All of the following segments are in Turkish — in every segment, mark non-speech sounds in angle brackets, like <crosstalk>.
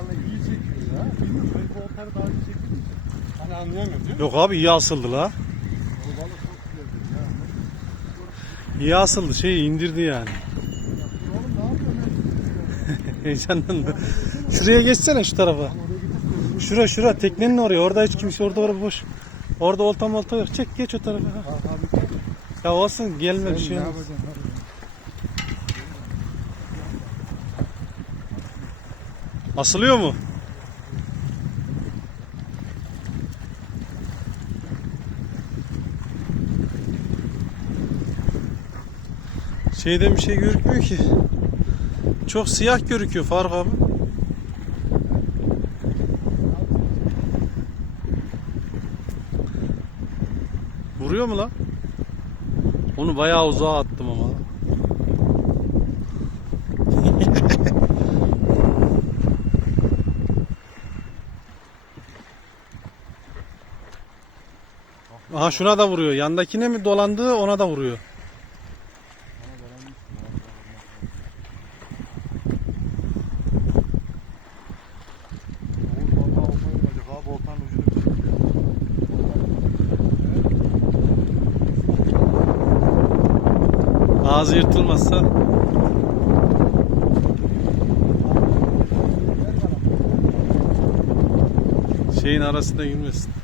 Herhalde iyi çekiyor ya. Bilmiyorum ben bu oltarı daha çektim mi? Hani anlayamıyorum değil mi? Yok abi iyi asıldı la. Bu balık çok güzeldir ya. İyi asıldı şey indirdi yani. Oğlum ne yapıyorsun? <laughs> Heyecanlandı. Şuraya geçsene şu tarafa. Şura şura teknenin oraya. Orada hiç kimse orada orada boş. Orada olta molta yok. Çek geç o tarafa. Abi Ya olsun gelme bir şey olmaz. yapacaksın? Asılıyor mu? Şeyden bir şey gözükmüyor ki. Çok siyah gözüküyor Faruk abi. Vuruyor mu lan? Onu bayağı uzağa attım ama. <laughs> Aha şuna da vuruyor. Yandakine mi dolandı ona da vuruyor. Ağzı yırtılmazsa. Şeyin arasında girmesin.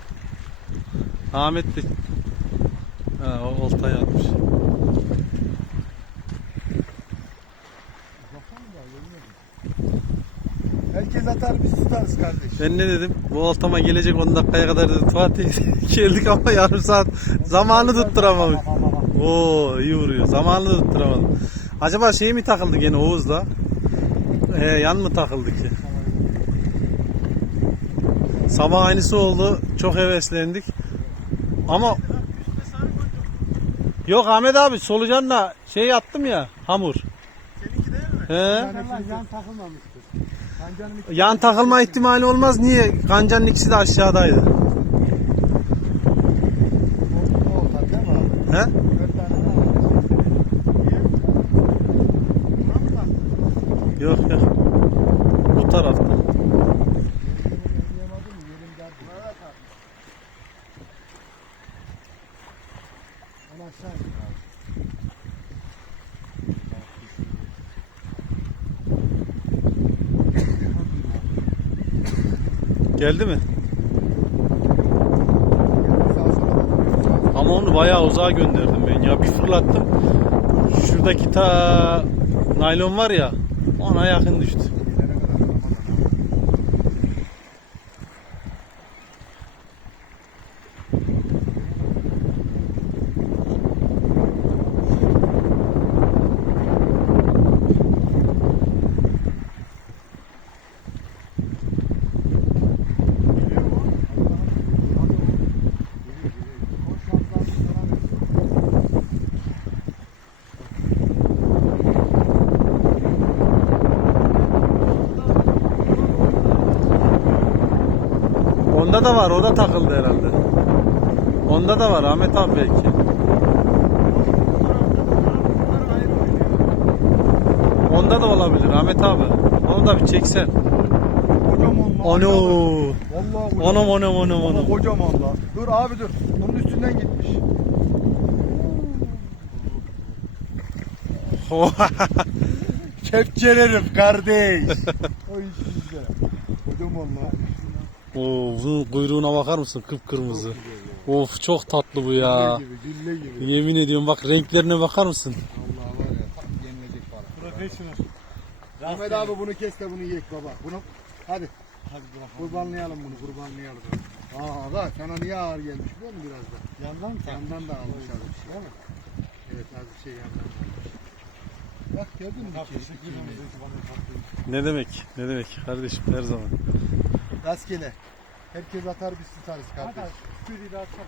Ahmet de ha, o oltayı atmış. Herkes atar biz tutarız kardeş. Ben ne dedim? Bu oltama gelecek 10 dakikaya kadar dedim. Fatih <laughs> geldik ama yarım saat zamanı tutturamamış. Oo iyi vuruyor. Zamanını tutturamadım. Acaba şey mi takıldı gene Oğuz'la? Ee, yan mı takıldı ki? Sabah aynısı oldu. Çok heveslendik. Ama Yok Ahmet abi solucanla şey yaptım ya hamur. Seninki değil mi? He. Yan takılmamıştır. Kancanın Yan takılma ihtimali olmaz. Niye? Kancanın ikisi de aşağıdaydı. olta değil mi abi? He? Dört tane daha var. Niye? Buna mı taktın? Yok yok. Bu tarafta. Yerim geldi. Buna da taktın. Onu aşağı. Geldi mi? Ama onu bayağı uzağa gönderdim ben ya. Bir fırlattım. Şuradaki ta naylon var ya ona yakın düştü. Onda da var. O da takıldı herhalde. Onda da var Ahmet abi belki. Onda da olabilir Ahmet abi. Onu da bir çeksen. Kocaman lan. Ano. Vallahi kocaman. Onum onum Ama onum. kocaman da. Dur abi dur. Onun üstünden gitmiş. <laughs> Kepçelerim kardeş. o iş bizde. Kocaman lan. Oo, bunun kuyruğuna bakar mısın? Kıpkırmızı. Of çok tatlı bu ya. Gülle gibi, gülle gibi. Yemin ediyorum bak renklerine bakar mısın? Allah var ya, tam yenilecek para. Profesyonel. Ahmet abi bunu kes de bunu yiyek baba. Bunu hadi. Hadi kurbanlayalım bunu, kurbanlayalım. Aa aga sana niye ağır gelmiş biliyor musun biraz da? Yandan mı? Yandan da almış abi. Değil mi? Evet az bir şey yandan da almış. Bak gördün mü? Ne demek? Ne demek kardeşim her zaman. Rastgele. Herkes atar biz tutarız kardeş. Hadi stüdyoyu da açalım.